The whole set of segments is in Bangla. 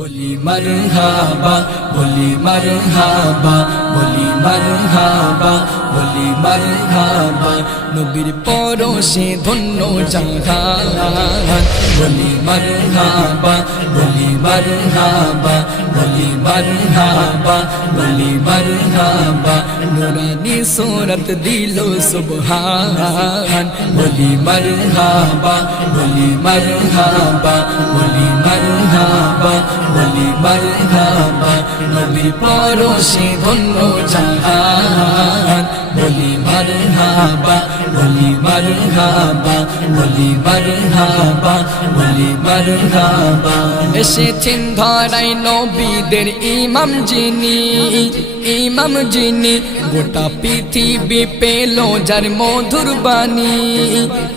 বলি মারহাবা, বলি মারহাবা, বলি মারহাবা, বলি মারহাবা, নবীর পরশে ধন্য জাহান। বলি মারহাবা, বলি মারহাবা, বলি মারহাবা, বলি মারহাবা, নুরানি সুরত দিল সুবহান। বলি মারহাবা, বলি মারহাবা, বলি মারহাবা, বলি মারহাবা, নবীর পরশে ধন্য জাহান। বলি মারহাবা, বলি মারহাবা, বলি মারহাবা, বলি মারহাবা, এসেছেন ধরাই নবীদের ইমাম যিনি, ইমাম যিনি গোটা পৃথিবী পেল যার মধুর বাণী,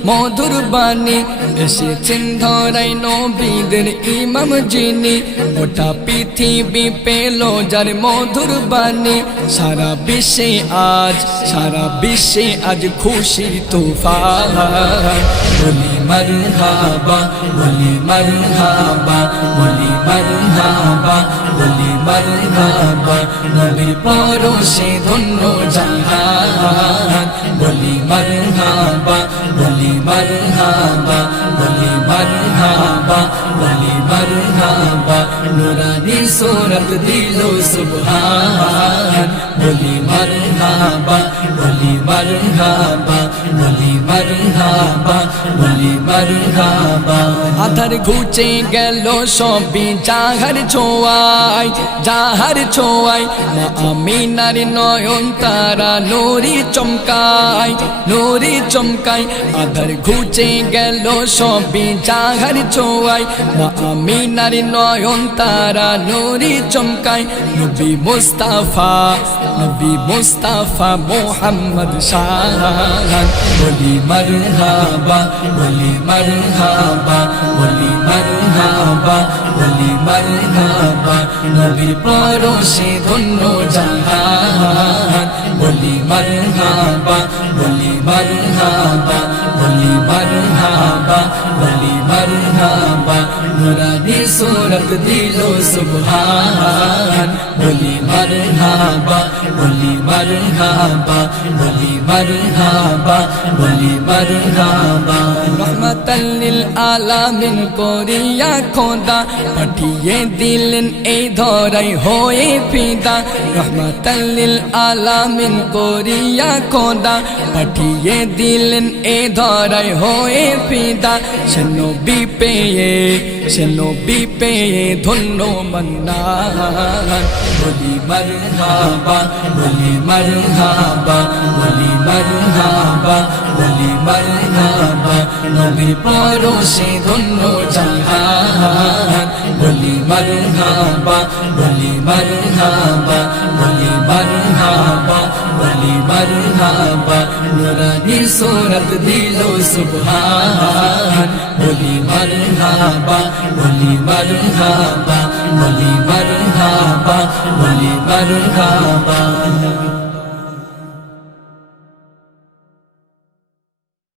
মধুর বাণী। এসেছেন ধরাই নবীদের ইমাম যিনি গোটা পৃথিবী পেল যার মধুর বাণী। সারা বিশ্বে আজ, সারা বিশ্বে আজ খুশির তুফান। বলি মারহাবা, বলি মারহাবা, বলি মারহাবা, বলি মারহাবা, নবীর পরশে ধন্য জাহান। বলি মারহাবা, বলি মারহাবা, বলি মারহাবা, বলি মারহাবা, নুরানি সুরত দিল সুবহান। বলি মারহাবা, বলি মারহাবা, বলি মারহাবা, বলি মারহাবা, আধার ঘুচে গেল সবই যাহার ছোঁয়ায়, যাহার ছোঁয়ায়, মা আমিনার নয়ন তারা নূরে চমকায়, নূরে চমকায়। আধার ঘুচে গেল সবই যাহার ছোঁয়ায়, মা আমিনার নয়ন তারা নূরে চমকায়। নবী মুস্তাফা, নবী মুস্তাফা মুহাম্মদ শান। বলি মারহাবা, বলি মারহাবা, বলি মারহাবা, বলি মারহাবা, নবীর পরশে ধন্য জাহান। বলি মারহাবা, বলি মারহাবা, বলি মারহাবা, বলি মারহাবা, নুরানি সুরত দিল সুবহান। বলি মারহাবা, বলি মারহাবা, বলি মারহাবা, বলি মারহাবা, রহমাতাল লিল আলামিন করিয়া খোদা পাঠিয়ে দিলেন এই ধরাই হয়ে ফিদা। রহমাতাল লিল আলামিন করিয়া খোদা পাঠিয়ে দিলেন এই ধরাই হয়ে ফিদা। সে নবী পেয়ে, সে নবী পেয়ে ধন্য মান্নান। বলি মারহাবা, বলি মারহাবা, বলি মারহাবা, বলি মারহাবা, নবীর পরশে ধন্য জাহান। বলি মারহাবা, বলি মারহাবা, বলি মারহাবা, বলি মারহাবা, নুরানি সুরত দিল সুবহান। বলি মারহাবা, বলি মারহাবা, বলি মারহাবা, বলি মারহাবা।